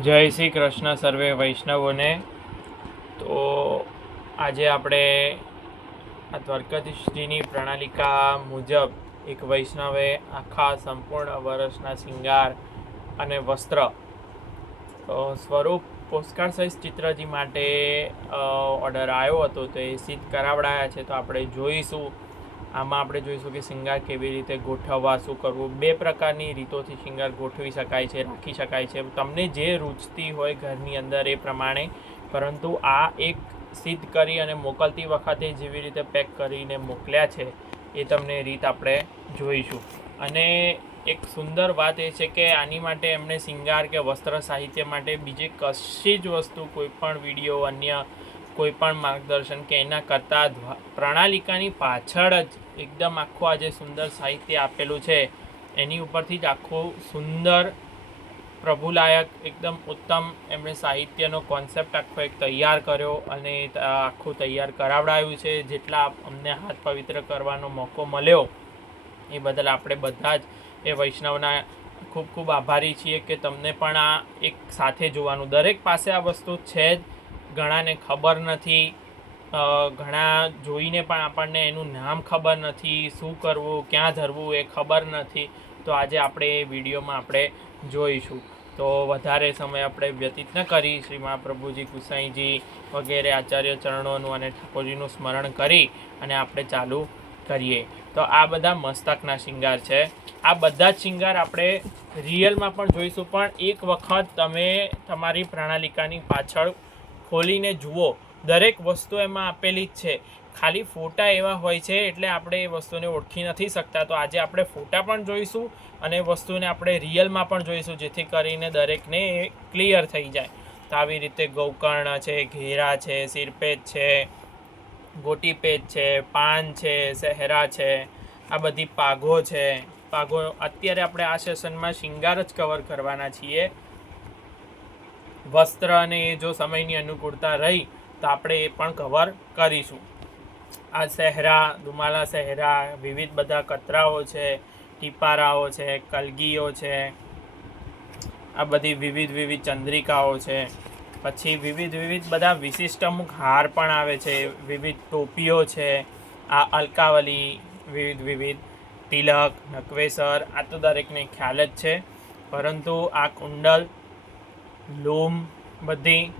જય શ્રી કૃષ્ણ સર્વે વૈષ્ણવોને। તો આજે આપણે આ દ્વારકાધીશજીની પ્રણાલિકા મુજબ એક વૈષ્ણવે આખા સંપૂર્ણ વર્ષના શિંગાર અને વસ્ત્ર સ્વરૂપ પોસ્ટકાર્ડ સાઇઝ ચિત્રજી માટે ઓર્ડર આવ્યો હતો, તો એ સિદ્ધ કરાવડાયા છે। તો આપણે જોઈશું, આમાં આપણે જોઈશું કે શિંગાર કેવી રીતે ગોઠવવા, શું કરવું। બે પ્રકારની રીતોથી શિંગાર ગોઠવી શકાય છે, રાખી શકાય છે, તમને જે રૂચતી હોય ઘરની અંદર એ પ્રમાણે। પરંતુ આ એક સિદ્ધ કરી અને મોકલતી વખતે જેવી રીતે પેક કરીને મોકલ્યા છે એ તમને રીત આપણે જોઈશું। અને એક સુંદર વાત એ છે કે આની માટે એમણે શિંગાર કે વસ્ત્ર સાહિત્ય માટે બીજી કશી જ વસ્તુ, કોઈ પણ વિડીયો, અન્ય કોઈ પણ માર્ગદર્શન કે એના કરતાં પ્રણાલિકાની પાછળ જ એકદમ આખું આ જે સુંદર સાહિત્ય આપેલું છે એની ઉપરથી જ આખું સુંદર પ્રભુલાયક એકદમ ઉત્તમ એમણે સાહિત્યનો કોન્સેપ્ટ આખો એક તૈયાર કર્યો અને આખું તૈયાર કરાવડાવ્યું છે। જેટલા અમને હાથ પવિત્ર કરવાનો મોકો મળ્યો એ બદલ આપણે બધા જ એ વૈષ્ણવના ખૂબ ખૂબ આભારી છીએ કે તમને પણ આ એક સાથે જોવાનું। દરેક પાસે આ વસ્તુ છે જ, ઘણાને ખબર નથી, ઘણા જોઈને પણ આપણને એનું નામ ખબર નથી, શું કરવું, ક્યાં ધરવું એ ખબર નથી। તો આજે આપણે એ વિડીયોમાં આપણે જોઈશું। તો વધારે સમય આપણે વ્યતીત ન કરી શ્રી મહાપ્રભુજી ગુસાઈજી વગેરે આચાર્ય ચરણોનું અને ઠાકોરજીનું સ્મરણ કરી અને આપણે ચાલુ કરીએ। તો આ બધા મસ્તકના શિંગાર છે। આ બધા જ શિંગાર આપણે રિયલમાં પણ જોઈશું, પણ એક વખત તમે તમારી પ્રણાલિકાની પાછળ ખોલીને જુઓ, દરેક વસ્તુ એમાં આપેલી જ છે। ખાલી ફોટા એવા હોય છે એટલે આપણે એ વસ્તુને ઓળખી નથી શકતા। તો આજે આપણે ફોટા પણ જોઈશું અને વસ્તુને આપણે રિયલમાં પણ જોઈશું, જેથી કરીને દરેકને એ ક્લિયર થઈ જાય। તો આવી રીતે ગૌકર્ણ છે, ઘેરા છે, શિરપેચ છે, ગોટીપેચ છે, પાન છે, સહેરા છે, આ બધી પાઘો છે। પાઘો અત્યારે આપણે આ સેશનમાં શિંગાર જ કવર કરવાના છીએ। વસ્ત્ર અને એ જો સમયની અનુકૂળતા રહી તો આપણે એ પણ કવર કરીશું। આ સહેરા, દુમાલા સહેરા, વિવિધ બધા કતરાઓ છે, ટીપારાઓ છે, કલગીઓ છે, આ બધી વિવિધ ચંદ્રિકાઓ છે। પછી વિવિધ બધા વિશિષ્ટ અમુક હાર પણ આવે છે, વિવિધ ટોપીઓ છે, આ અલકાવલી, વિવિધ તિલક, નકવેસર, આ તો દરેકને ખ્યાલ જ છે। પરંતુ આ કુંડલ, લૂમ, બધી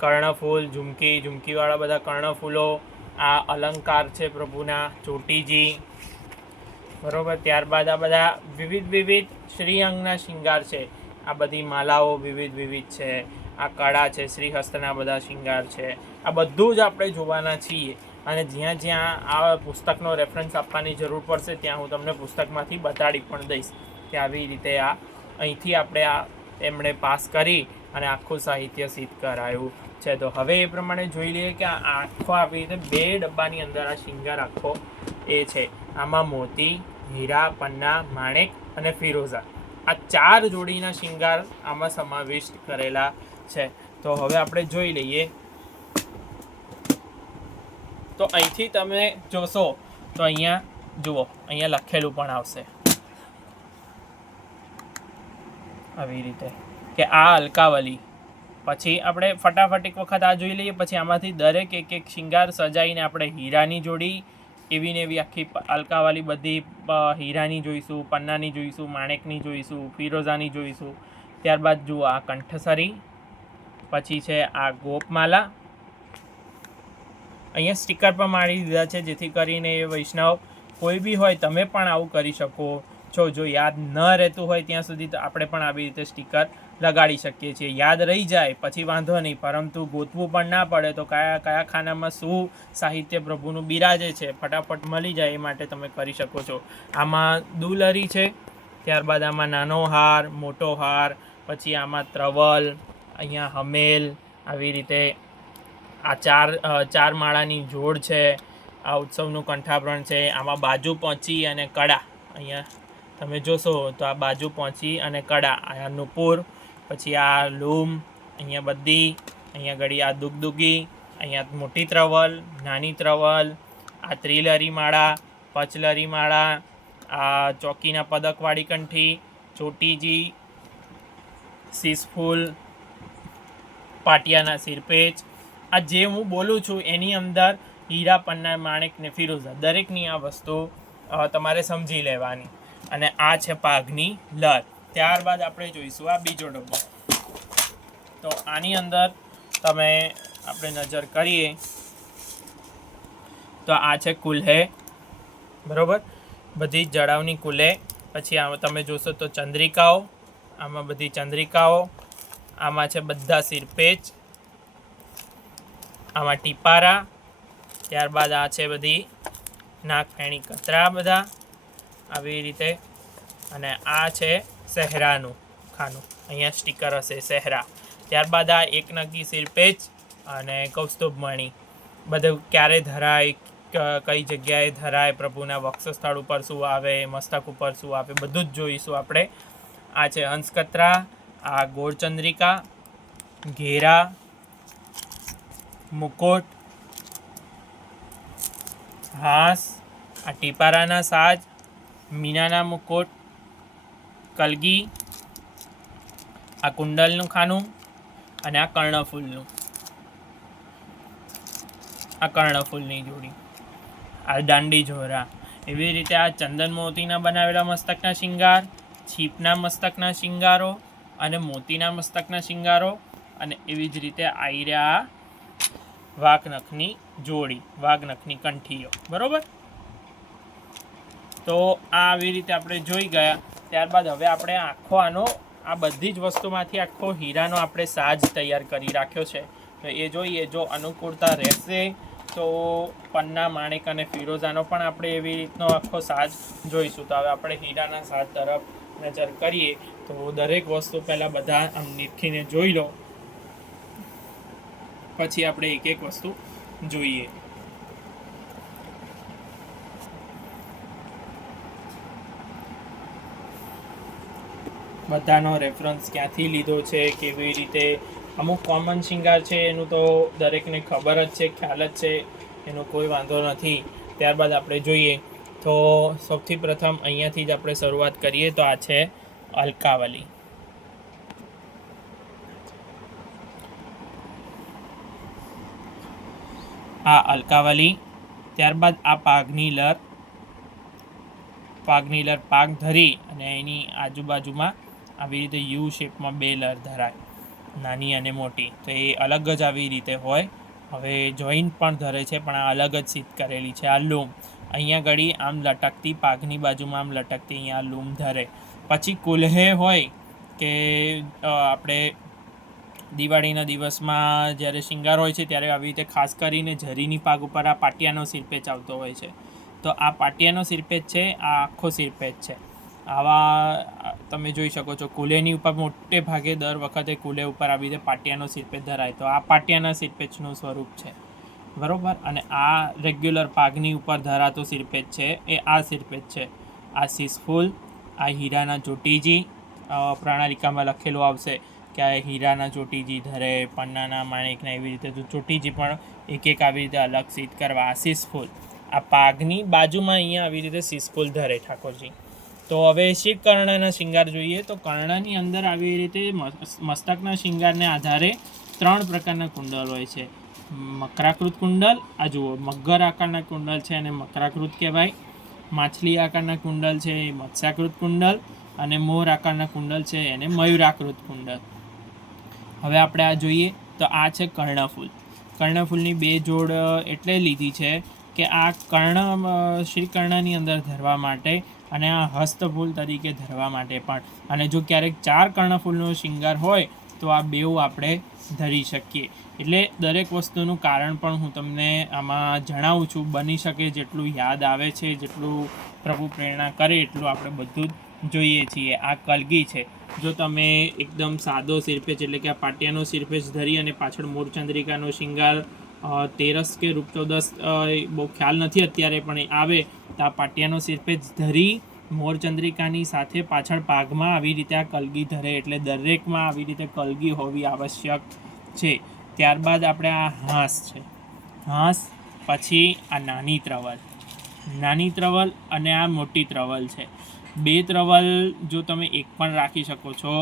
કર્ણફૂલ, ઝુમકીવાળા બધા કર્ણફૂલો, આ અલંકાર છે પ્રભુના, ચોટીજી, બરાબર। ત્યારબાદ આ બધા વિવિધ શ્રીઅંગના શિંગાર છે। આ બધી માલાઓ વિવિધ છે, આ કળા છે, શ્રીહસ્તના બધા શિંગાર છે। આ બધું જ આપણે જોવાના છીએ અને જ્યાં જ્યાં આ પુસ્તકનો રેફરન્સ આપવાની જરૂર પડશે ત્યાં હું તમને પુસ્તકમાંથી બતાડી પણ દઈશ કે આવી રીતે આ અહીંથી આપણે આ એમણે પાસ કરી અને આખું સાહિત્ય સિદ્ધ કરાયું છે। તો હવે એ પ્રમાણે જોઈ લઈએ કે આ આખો આવી રીતે 2 ડબ્બાની અંદર આ શિંગાર આખો એ છે। આમાં મોતી, હીરા, પન્ના, માણેક અને ફિરોઝા, આ 4 જોડીના શિંગાર આમાં સમાવિષ્ટ કરેલા છે। તો હવે આપણે જોઈ લઈએ। તો અહીંથી તમે જોશો તો અહીંયા જુઓ, અહીંયા લખેલું પણ આવશે આવી રીતે કે આ અલકાવલી। પછી આપણે ફટાફટ એક વખત આ જોઈ લઈએ, પછી આમાંથી દરેક એક શિંગાર સજાઈને આપણે હીરાની જોડી એવી ને એવી આખી અલકાવાલી બધી હીરાની જોઈશું, પન્નાની જોઈશું, માણેકની જોઈશું, ફિરોઝાની જોઈશું। ત્યારબાદ જુઓ આ કંઠસરી, પછી છે આ ગોપમાલા, અહીંયા સ્ટીકર પણ મારી દીધા છે જેથી કરીને એ વૈષ્ણવ કોઈ બી હોય તમે પણ આવું કરી શકો છો। જો યાદ ન રહેતું હોય ત્યાં સુધી તો આપણે પણ આવી રીતે સ્ટીકર લગાડી શકીએ છીએ। યાદ રહી જાય પછી વાંધો નહીં, પરંતુ ગોતવું પણ ના પડે તો કયા ખાનામાં શું સાહિત્ય પ્રભુનું બિરાજે છે ફટાફટ મળી જાય એ માટે તમે કરી શકો છો। આમાં દુલરી છે, ત્યારબાદ આમાં નાનો હાર, મોટો હાર, પછી આમાં ત્રવલ, અહીંયા હમેલ, આવી રીતે આ ચાર માળાની જોડ છે। આ ઉત્સવનું કંઠાભરણ છે। આમાં બાજુ પહોંચી અને કડા, અહીંયા તમે જોશો તો આ બાજુ પહોંચી અને કડા, આ નુપુર, પછી આ લૂમ, અહીંયા બધી, અહીંયા ઘડી આ દુગદુગી, અહીંયા મોટી ત્રવલ, નાની ત્રવલ, આ ત્રિલરી માળા, પચલરી માળા, આ ચોકીના પદકવાળી કંઠી, ચોટીજી, શીસફૂલ, પાટિયાના સિરપેચ, આ જે હું બોલું છું એની અંદર હીરા, પન્ના, માણેક ને ફિરોઝા દરેકની આ વસ્તુ તમારે સમજી લેવાની. અને આ છે પાઘની લર. ત્યારબાદ આપણે જોઈશું આ બીજો ડબ્બો. તો આની અંદર આપણે નજર કરીએ તો આ છે કુલ્હે, બરાબર, બધી જડાવની કુલ્હે. પછી આમાં તમે જોશો તો ચંદ્રિકાઓ, આમાં બધી ચંદ્રિકાઓ, આમાં છે બધા સિરપેચ, આમાં ટીપારા. ત્યારબાદ આ છે બધી નાક ફેણી કતરા બધા આવી રીતે. અને આ છે સહેરાનું ખાનું, અહીંયા સ્ટીકર હશે સહેરા. ત્યારબાદ આ એક નગી સિરપેચ અને કૌસ્તુભમણી. બધું ક્યારે ધરાય, કઈ જગ્યાએ ધરાય, પ્રભુના વક્ષસ્થળ ઉપર શું આવે, મસ્તક ઉપર શું આવે, બધું જ જોઈશું આપણે. આ છે હંસકતરા, આ ગોળચંદ્રિકા, ઘેરા, મુકોટ, હાસ, આ ટીપારાના સાજ, મીનાના મુકોટ, કલગી, આ કુંડલનું ખાનું અને આ કર્ણફૂલનું, આ કર્ણફૂલની જોડી, આ દાંડી જોરા. એવી રીતે આ ચંદન મોતીના બનાવેલા મસ્તકના શિંગાર, છીપના મસ્તકના શિંગારો અને મોતીના મસ્તકના શિંગારો. અને એવી જ રીતે આયરા વાઘનખની જોડી, વાઘનખની કંઠીઓ, બરાબર. તો આ આવી રીતે આપણે જોઈ ગયા. ત્યારબાદ હવે આપણે આ બધી જ વસ્તુમાંથી આખો હીરાનો આપણે સાજ તૈયાર કરી રાખ્યો છે. તો એ જોઈએ, જો અનુકૂળતા રહેશે તો પન્ના, માણેક અને ફિરોઝાનો પણ આપણે એવી રીતનો આખો સાજ જોઈશું. તો હવે આપણે હીરાના સાજ તરફ નજર કરીએ. તો દરેક વસ્તુ પહેલાં બધા આમ નીરખીને જોઈ લો, પછી આપણે એક એક વસ્તુ જોઈએ. બધાનો રેફરન્સ ક્યાંથી લીધો છે, કેવી રીતે. અમુક કોમન શિંગાર છે એનું તો દરેકને ખબર જ છે, ખ્યાલ જ છે, એનો કોઈ વાંધો નથી. ત્યારબાદ આપણે જોઈએ તો સૌથી પ્રથમ અહીંયાથી જ આપણે શરૂઆત કરીએ. તો આ છે અલકાવલી. આ અલકાવલી. ત્યારબાદ આ પાઘની લર. પાઘ ધરી અને એની આજુબાજુમાં આવી રીતે યુ શેપમાં બે લર ધરાય, નાની અને મોટી. તો એ અલગ જ આવી રીતે હોય. હવે જોઈન્ટ પણ ધરે છે, પણ આ અલગ જ સીધ કરેલી છે. આ લૂમ અહીંયા ગળી આમ લટકતી, પાઘની બાજુમાં આમ લટકતી, અહીંયા લૂમ ધરે. પછી કુલ્હે હોય કે આપણે દિવાળીના દિવસમાં જ્યારે શિંગાર હોય છે ત્યારે આવી રીતે ખાસ કરીને ઝરીની પાઘ ઉપર આ પાટિયાનો સિરપેચ આવતો હોય છે. તો આ પાટિયાનો સિરપેચ છે, આ આખો સિરપેચ છે. આવા તમે જોઈ શકો છો. કુલેની ઉપર મોટે ભાગે દર વખતે કુલે ઉપર આવી રીતે પાટિયાનો સિરપેચ ધરાય. તો આ પાટિયાના સિરપેચનું સ્વરૂપ છે, બરાબર. અને આ રેગ્યુલર પાઘની ઉપર ધરાતો સિરપેચ છે એ આ સિરપેચ છે. આ સિસફૂલ, આ હીરાના ચોટીજી. પ્રણાલિકામાં લખેલું આવશે કે આ હીરાના ચોટીજી ધરે, પન્નાના, માણેકના, એવી રીતે. તો ચોટીજી પણ એક એક આવી રીતે અલગ સીધ કરવા. આ સિસફૂલ, આ પાઘની બાજુમાં અહીંયા આવી રીતે સિસફૂલ ધરે ઠાકોરજી. તો હવે શિવકર્ણના શિંગાર જોઈએ. તો કર્ણની અંદર આવી રીતે મસ્તકના શિંગારને આધારે 3 પ્રકારના કુંડલ હોય છે. મકરાકૃત કુંડલ, આ જુઓ મગર આકારના કુંડલ છે અને મકરાકૃત કહેવાય. માછલી આકારના કુંડલ છે એ મત્સ્યાકૃત કુંડલ, અને મોર આકારના કુંડલ છે એને મયુરાકૃત કુંડલ. હવે આપણે આ જોઈએ તો આ છે કર્ણફૂલ. કર્ણફૂલની 2 જોડ એટલે લીધી છે કે આ શ્રી કર્ણની અંદર ધરવા માટે અને આ હસ્તફૂલ તરીકે ધરવા માટે પણ. અને જો ક્યારેક 4 કર્ણફૂલનો શિંગાર હોય તો આ 2 આપણે ધરી શકીએ. એટલે દરેક વસ્તુનું કારણ પણ હું તમને આમાં જણાવું છું. બની શકે જેટલું યાદ આવે છે, જેટલું પ્રભુ પ્રેરણા કરે એટલું આપણે બધું જ જોઈએ છીએ. આ કલગી છે. જો તમે એકદમ સાદો સિરપેચ એટલે કે આ પાટિયાનો સિરપેચ ધરી અને પાછળ મોરચંદ્રિકાનો શિંગાર, તેરસ કે રૂપચૌદસ બહુ ખ્યાલ નથી અત્યારે પણ આવે, તો આ પાટિયાનો સિરપેચ ધરી મોરચંદ્રિકાની સાથે પાછળ પાઘમાં આવી રીતે આ કલગી ધરે. એટલે દરેકમાં આવી રીતે કલગી હોવી આવશ્યક છે. ત્યારબાદ આપણે આ હાંસ છે. હાંસ પછી આ નાની ત્રવલ અને આ મોટી ત્રવલ છે. 2 ત્રવલ જો તમે એક પણ રાખી શકો છો,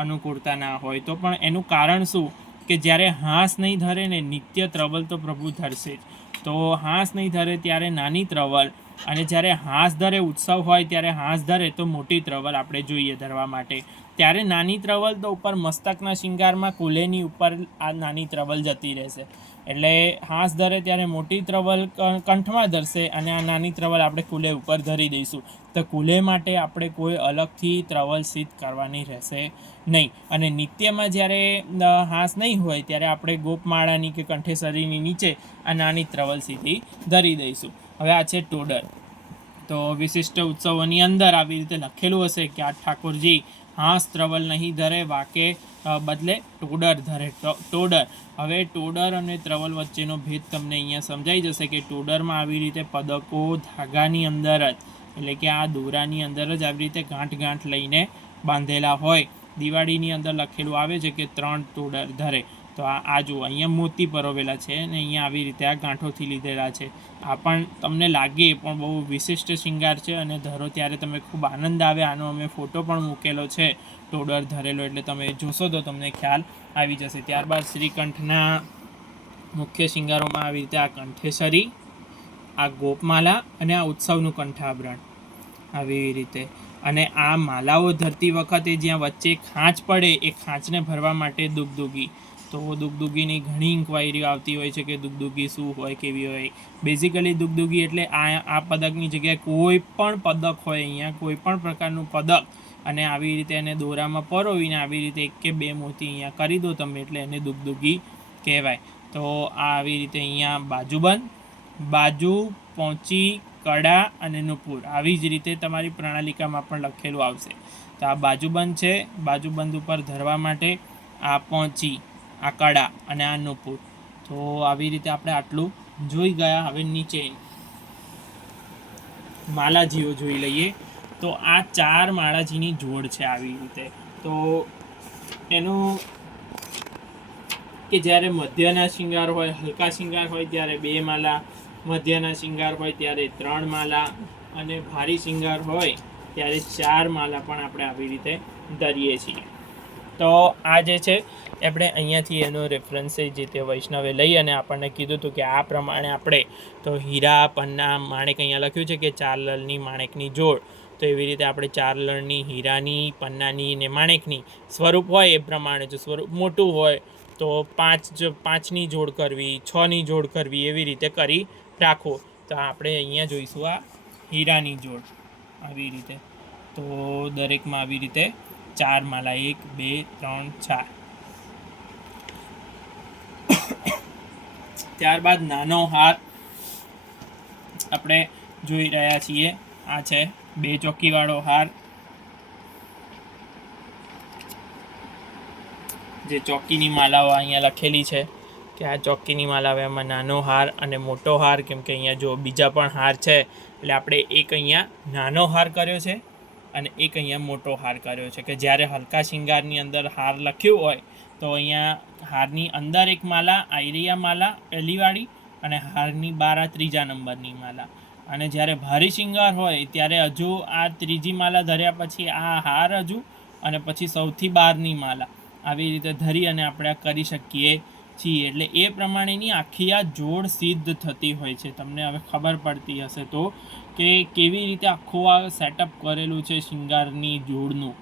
અનુકૂળતા ના હોય તો. પણ એનું કારણ શું કે જ્યારે હાંસ નહીં ધરે ને નિત્ય ત્રવલ તો પ્રભુ ધરશે જ. તો હાંસ નહીં ધરે ત્યારે નાની ત્રવલ, અને જ્યારે હાંસ ધરે ઉત્સવ હોય ત્યારે હાંસ ધરે તો મોટી ત્રવલ આપણે જોઈએ ધરવા માટે. ત્યારે નાની ત્રવલ તો ઉપર મસ્તકના શિંગારમાં કુલેની ઉપર આ નાની ત્રવલ જતી રહેશે. એટલે હાંસ ધરે ત્યારે મોટી ત્રવલ કંઠમાં ધરશે અને આ નાની ત્રવલ આપણે કુલે ઉપર ધરી દઈશું. તો કુલે માટે આપણે કોઈ અલગથી ત્રવલ સિદ્ધ કરવાની રહેશે નહીં. અને નિત્યમાં જ્યારે હાંસ નહીં હોય ત્યારે આપણે ગોપમાળાની કે કંઠેસરીની નીચે આ નાની ત્રવલ સીધી ધરી દઈશું. હવે આ છે ટોડર. તો વિશિષ્ટ ઉત્સવોની અંદર આવી રીતે લખેલું હશે કે આ ઠાકોરજી હાંસ ત્રવલ નહીં ધરે, વાકે બદલે ટોડર ધરે. ટોડર, હવે ટોડર અને ત્રવલ વચ્ચેનો ભેદ તમને અહીંયા સમજાઈ જશે કે ટોડરમાં આવી રીતે પદકો ધાગાની અંદર જ, એટલે કે આ દોરાની અંદર જ આવી રીતે ગાંઠ લઈને બાંધેલા હોય. દિવાળીની અંદર લખેલું આવે છે કે 3 ટોડર ધરે. તો આ જુઓ અહીંયા મોતી પરોવેલા છે અને અહીંયા આવી રીતે આ ગાંઠોથી લીધેલા છે. આ પણ તમને લાગે પણ બહુ વિશિષ્ટ શિંગાર છે અને ધરો ત્યારે તમે ખૂબ આનંદ આવે. આનો અમે ફોટો પણ મૂકેલો છે ટોડર ધરેલો, એટલે તમે જોશો તો તમને ખ્યાલ આવી જશે. ત્યારબાદ શ્રીકંઠના મુખ્ય શિંગારોમાં આવી રીતે આ કંઠેસરી, આ ગોપમાલા અને આ ઉત્સવનું કંઠાભરણ આવી રીતે. અને આ માલાઓ ધરતી વખતે જ્યાં વચ્ચે ખાંચ પડે એ ખાંચને ભરવા માટે દુગદુગી. તો દુગદુગીની ઘણી ઇન્ક્વાયરીઓ આવતી હોય છે કે દુગદુગી શું હોય, કેવી હોય. બેઝિકલી દુગદુગી એટલે આ પદકની જગ્યાએ કોઈ પણ પદક હોય, અહીંયા કોઈ પણ પ્રકારનું પદક, અને આવી રીતે એને દોરામાં પરોવીને આવી રીતે 1 કે 2 મોતી અહીંયા કરી દો તમે, એટલે એને દુગદુગી કહેવાય. તો આ આવી રીતે અહીંયા બાજુબંધ, બાજુ, પહોંચી, કડા અને નુપુર આવી જ રીતે તમારી પ્રણાલિકામાં પણ લખેલું આવશે. તો આ બાજુબંધ છે, બાજુબંધ ઉપર ધરવા માટે આ પહોંચી, આ કડા અને આ નુપુર. તો આવી રીતે આપણે આટલું જોઈ ગયા. હવે નીચે માલાજીઓ જોઈ લઈએ. તો આ 4 માળાજીની જોડ છે આવી રીતે. તો એનું કે જ્યારે મધ્યના શિંગાર હોય, હલકા શિંગાર હોય ત્યારે 2 માલા, મધ્યના શિંગાર હોય ત્યારે 3 માલા, અને ભારી શિંગાર હોય ત્યારે 4 માલા પણ આપણે આવી રીતે ધરીએ છીએ. તો આ જે છે આપણે અહીંયાથી એનો રેફરન્સ જે તે વૈષ્ણવે લઈ અને આપણને કીધું હતું કે આ પ્રમાણે આપણે તો હીરા, પન્ના, માણેક અહીંયા લખ્યું છે કે 4 લલની માણેકની જોડ. તો એવી રીતે આપણે 4 લળની, હીરાની, પન્નાની ને માણેકની સ્વરૂપ હોય એ પ્રમાણે, જો સ્વરૂપ મોટું હોય તો 5ની જોડ કરવી, 6ની જોડ કરવી, એવી રીતે કરી રાખો. તો આપણે અહીંયા જોઈશું આ હીરાની જોડ આવી રીતે. તો દરેકમાં આવી રીતે 4 માલા, 1 2 3 4. ત્યારબાદ નાનો હાર આપણે જોઈ રહ્યા છીએ. આ છે 2 ચોકીવાળો હાર. જે ચોકીની માલાઓ અહીંયા લખેલી છે કે આ ચોકીની માલાઓ, એમાં નાનો હાર અને મોટો હાર, કેમ કે અહીંયા જો બીજા પણ હાર છે એટલે આપણે એક અહીંયા નાનો હાર કર્યો છે અને એક અહીંયા મોટો હાર કર્યો છે. કે જ્યારે હલકા શિંગારની અંદર હાર લખ્યું હોય તો અહીંયા હારની અંદર 1 માલા, આઈરિયા માલા પહેલી વાળી, અને હારની 3જા નંબરની માલા. અને જ્યારે ભારી શિંગાર હોય ત્યારે હજુ આ 3જી માલા ધર્યા પછી આ હાર હજુ, અને પછી સૌથી 12ની માલા આવી રીતે ધરી અને આપણે કરી શકીએ છીએ. એટલે એ પ્રમાણેની આખી આ જોડ સિદ્ધ થતી હોય છે. તમને હવે ખબર પડતી હશે તો કે કેવી રીતે આખું આ સેટઅપ કરેલું છે શિંગારની જોડનું.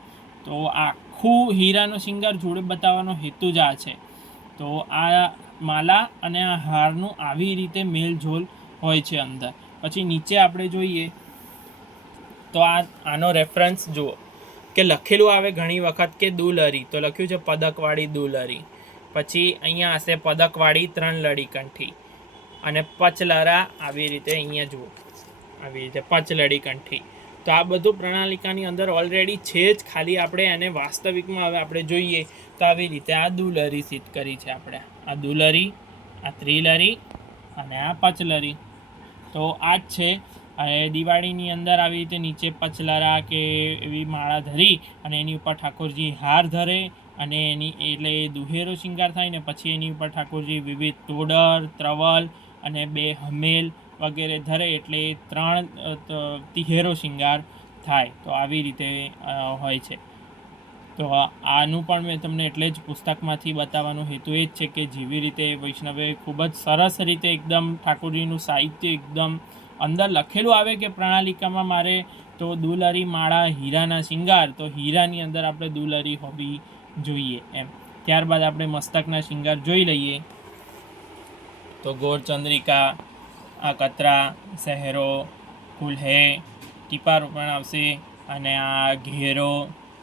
તો આખું હીરાનો શિંગાર જોડે બતાવવાનો હેતુ જ આ છે. તો આ માલા અને આ હારનું આવી રીતે મેલજોલ હોય છે અંદર. પછી નીચે આપણે જોઈએ તો આનો રેફરન્સ જુઓ કે લખેલું આવે ઘણી વખત કે દુલરી, તો લખ્યું છે પદકવાળી દુલરી. પછી અહીંયા હશે પદકવાળી 3 લડી કંઠી, અને પચલરા આવી રીતે અહીંયા જુઓ આવી રીતે પચલડી કંઠી. તો આ બધું પ્રણાલિકાની અંદર ઓલરેડી છે જ, ખાલી આપણે એને વાસ્તવિકમાં હવે આપણે જોઈએ તો આવી રીતે આ દુલરી સિદ્ધ કરી છે આપણે. આ દુલરી, આ ત્રિલરી અને આ પચલરી. તો આ જ છે. અને દિવાળીની અંદર આવી રીતે નીચે પચલરા કે એવી માળા ધરી અને એની ઉપર ઠાકોરજી હાર ધરે, અને એની એટલે દુહેરો શિંગાર થાય ને પછી એની ઉપર ઠાકોરજી વિવિધ ટોડર, ત્રવલ અને 2 હમેલ વગેરે ધરે, એટલે 3 તિહેરો શિંગાર થાય. તો આવી રીતે હોય છે. તો આનું પણ મેં તમને એટલે જ પુસ્તકમાંથી બતાવવાનો હેતુ એ જ છે કે જેવી રીતે વૈષ્ણવે ખૂબ જ સરસ રીતે એકદમ ઠાકોરજીનું સાહિત્ય એકદમ અંદર લખેલું આવે કે પ્રણાલિકામાં મારે તો દુલારી માળા હીરાના શિંગાર, તો હીરાની અંદર આપણે દુલારી હોવી જોઈએ એમ. ત્યારબાદ આપણે મસ્તકના શિંગાર જોઈ લઈએ. તો ગોળચંદ્રિકા, આ કતરા, સહેરો, કુલ્હે, ટીપારું આવશે, અને આ ઘેરો,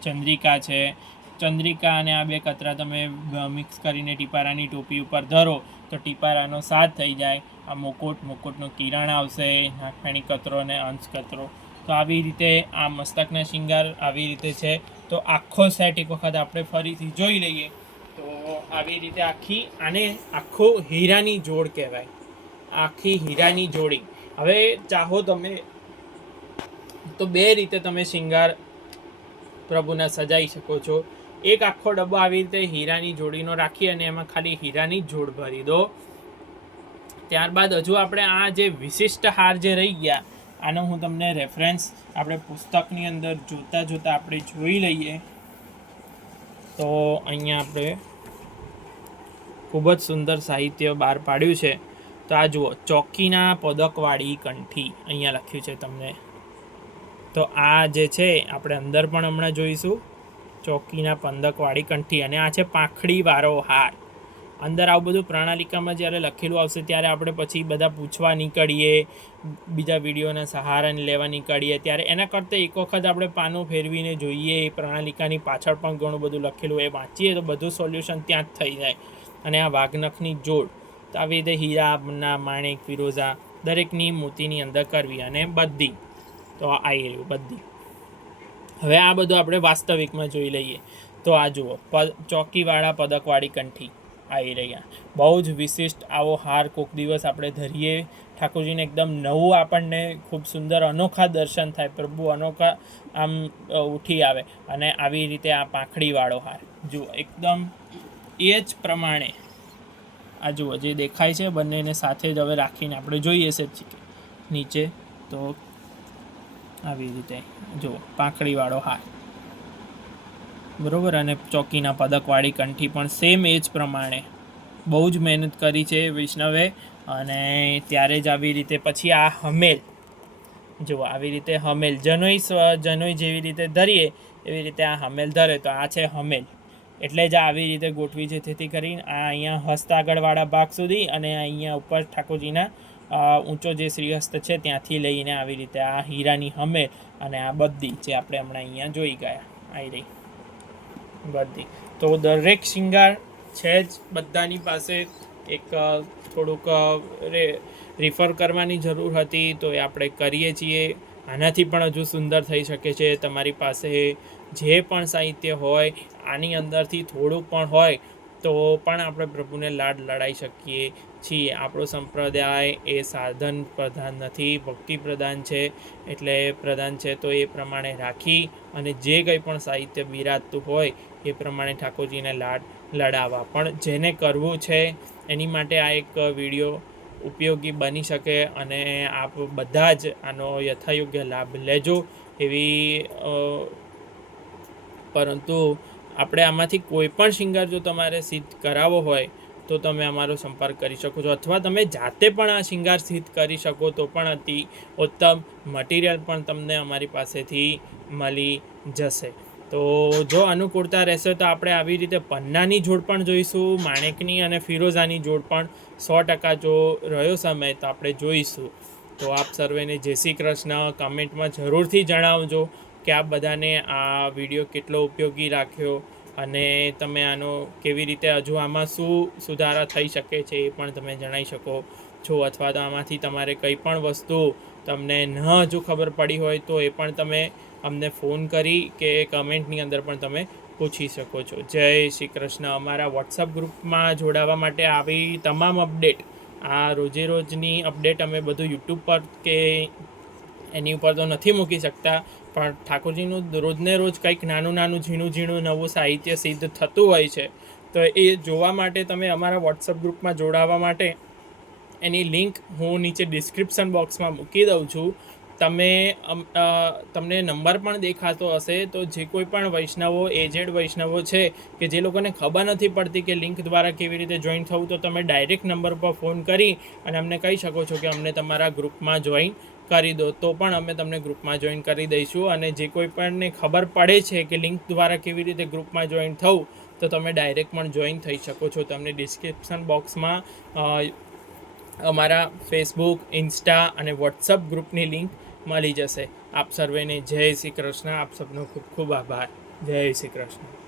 ચંદ્રિકા છે. ચંદ્રિકા અને આ બે કતરા તમે મિક્સ કરીને ટીપારાની ટોપી ઉપર ધરો તો ટીપારાનો સાથ થઈ જાય. આ મુકુટનો કિરણ આવશે, નાગફેણી કતરો અને અંશ કતરો. તો આવી રીતે આ મસ્તકના શિંગાર આવી રીતે છે. તો આખો સેટ એક વખત આપણે ફરીથી જોઈ લઈએ. તો આવી રીતે આને આખો હીરાની જોડ કહેવાય, આખી હીરાની જોડી. હવે ચાહો તમે તો બે રીતે તમે શિંગાર પ્રભુના સજાઈ શકો છો. એક આખો ડબ્બો આવી રીતે હીરાની જોડીનો રાખી અને એમાં ખાલી હીરાની જોડ ભરી દો. ત્યારબાદ હજુ આપણે આ જે વિશિષ્ટ હાર જે રહી ગયા, આનો હું તમને રેફરન્સ આપણે પુસ્તકની અંદર જોતા આપણે જોઈ લઈએ. તો અહીંયા આપણે ખૂબ જ સુંદર સાહિત્ય બહાર પાડ્યું છે. તો આ જુઓ, ચોકીના પદકવાળી કંઠી અહીંયા લખ્યું છે તમને. તો આ જે છે આપણે અંદર પણ હમણાં જોઈશું, ચોકીના પદકવાળી કંઠી, અને આ છે પાંખડીવાળો હાર. અંદર આવું બધું પ્રણાલિકામાં જ્યારે લખેલું આવશે ત્યારે આપણે પછી બધા પૂછવા નીકળીએ, બીજા વિડીયોના સહારા લેવા નીકળીએ, ત્યારે એના કરતાં એક વખત આપણે પાનું ફેરવીને જોઈએ. પ્રણાલિકાની પાછળ પણ ઘણું બધું લખેલું એ વાંચીએ તો બધું સોલ્યુશન ત્યાં જ થઈ જાય. અને આ વાઘનખની જોડ, તો આવી રીતે હીરાના, માણેક, ફિરોઝા દરેકની મોતીની અંદર કરવી, અને બધી તો આવી રહ્યું બધી. હવે આ બધું આપણે વાસ્તવિકમાં જોઈ લઈએ. તો આ જુઓ, ચોકીવાળા પદકવાળી કંઠી આવી રહ્યા. બહુ જ વિશિષ્ટ આવો હાર કોઈક દિવસ આપણે ધરીએ, ઠાકોરજીને એકદમ નવું આપણને ખૂબ સુંદર અનોખા દર્શન થાય, પ્રભુ અનોખા આમ ઉઠી આવે. અને આવી રીતે આ પાંખડીવાળો હાર જુઓ, એકદમ એ જ પ્રમાણે આ જુઓ જે દેખાય છે બંનેને સાથે જ હવે રાખીને આપણે જોઈએ છે નીચે. તો આવી રીતે જુઓ, પાંખડીવાળો હાર બરાબર, અને ચોકીના પદકવાળી કંઠી પણ સેમ એ જ પ્રમાણે બહુ જ મહેનત કરી છે વૈષ્ણવે. અને ત્યારે જ આવી રીતે પછી આ હમેલ જુઓ, આવી રીતે હમેલ જનોઈ જેવી રીતે ધરીએ એવી રીતે આ હમેલ ધરે. તો આ છે હમેલ, એટલે જ આવી રીતે ગોઠવી છે. તેથી કરીને આ અહીંયા હસ્ત આગળવાળા ભાગ સુધી, અને અહીંયા ઉપર ઠાકોરજીના ઊંચો જે શ્રીહસ્ત છે ત્યાંથી લઈને આવી રીતે આ હીરાની હમેલ, અને આ બધી જે આપણે હમણાં અહીંયા જોઈ ગયા આવી રહી બધી. તો દરેક શિંગાર છે જ બધાની પાસે. એક થોડુંક રિફર કરવાની જરૂર હતી તો એ આપણે કરીએ છીએ. આનાથી પણ હજુ સુંદર થઈ શકે છે. તમારી પાસે જે પણ સાહિત્ય હોય આની અંદરથી થોડુંક પણ હોય તો પણ આપણે પ્રભુને લાડ લડાઈ શકીએ છીએ. આપણો સંપ્રદાય એ સાધન પ્રધાન નથી, ભક્તિ પ્રધાન છે. એટલે પ્રધાન છે તો એ પ્રમાણે રાખી અને જે કંઈ પણ સાહિત્ય બિરાજતું હોય એ પ્રમાણે ઠાકોરજીને લાડ લડાવવા. પણ જેને કરવું છે એની માટે આ એક વિડીયો ઉપયોગી બની શકે, અને આપ બધા જ આનો યથાયોગ્ય લાભ લેજો એવી. પરંતુ આપણે આમાંથી કોઈ પણ શિંગાર જો તમારે સિદ્ધ કરાવવો હોય તો તમે અમારો સંપર્ક કરી શકો છો, અથવા તમે જાતે પણ આ શિંગાર સિદ્ધ કરી શકો તો પણ અતિ ઉત્તમ મટીરિયલ પણ તમને અમારી પાસેથી મળી જશે. તો જો અનુકૂળતા રહેશે તો આપણે આવી રીતે પન્નાની જોડ પણ જોઈશું, માણેકની અને ફિરોઝાની જોડ પણ 100% જો રહ્યો સમય તો આપણે જોઈશું. તો આપ સર્વેને જય શ્રી કૃષ્ણ. કમેન્ટમાં જરૂરથી જણાવજો કે આપ બધાને આ વિડીયો કેટલો ઉપયોગી રાખ્યો, અને તમે આનો કેવી રીતે હજુ આમાં શું સુધારા થઈ શકે છે એ પણ તમે જણાવી શકો છો. અથવા તો આમાંથી તમારે કંઈ પણ વસ્તુ તમને ન હજુ ખબર પડી હોય તો એ પણ તમે અમને ફોન કરી કે કમેન્ટની અંદર પણ તમે પૂછી શકો છો. જય શ્રી કૃષ્ણ. અમારા વોટ્સઅપ ગ્રુપમાં જોડાવા માટે આવી તમામ અપડેટ, આ રોજે રોજની અપડેટ અમે બધું યુટ્યુબ પર કે એની ઉપર તો નથી મૂકી શકતા, પણ ઠાકોરજીનું રોજને રોજ કંઈક નાનું ઝીણું નવું સાહિત્ય સિદ્ધ થતું હોય છે. તો એ જોવા માટે તમે અમારા વોટ્સઅપ ગ્રુપમાં જોડાવા માટે એની લિંક હું નીચે ડિસ્ક્રિપ્શન બોક્સમાં મૂકી દઉં છું. તમને નંબર પણ દેખાતો હશે. તો જે કોઈ પણ વૈષ્ણવો, એજેડ વૈષ્ણવો છે કે જે લોકોને ખબર નથી પડતી કે લિંક દ્વારા કેવી રીતે જોઈન થવું, તો તમે ડાયરેક્ટ નંબર પર ફોન કરી અને અમને કહી શકો છો કે અમને તમારા ગ્રુપમાં જોઈન કરી દો, તો પણ અમે તમને ગ્રુપમાં જોઈન કરી દઈશું. અને જે કોઈ પણને ખબર પડે છે કે લિંક દ્વારા કેવી રીતે ગ્રુપમાં જોઈન થવું, તો તમે ડાયરેક્ટ પણ જોઈન થઈ શકો છો. તમને ડિસ્ક્રિપ્શન બોક્સમાં અમારા ફેસબુક, ઇન્સ્ટા અને વોટ્સઅપ ગ્રુપની લિંક મળી જશે. આપ સર્વેને જય શ્રી કૃષ્ણ. આપ સબનો ખૂબ ખૂબ આભાર. જય શ્રી કૃષ્ણ.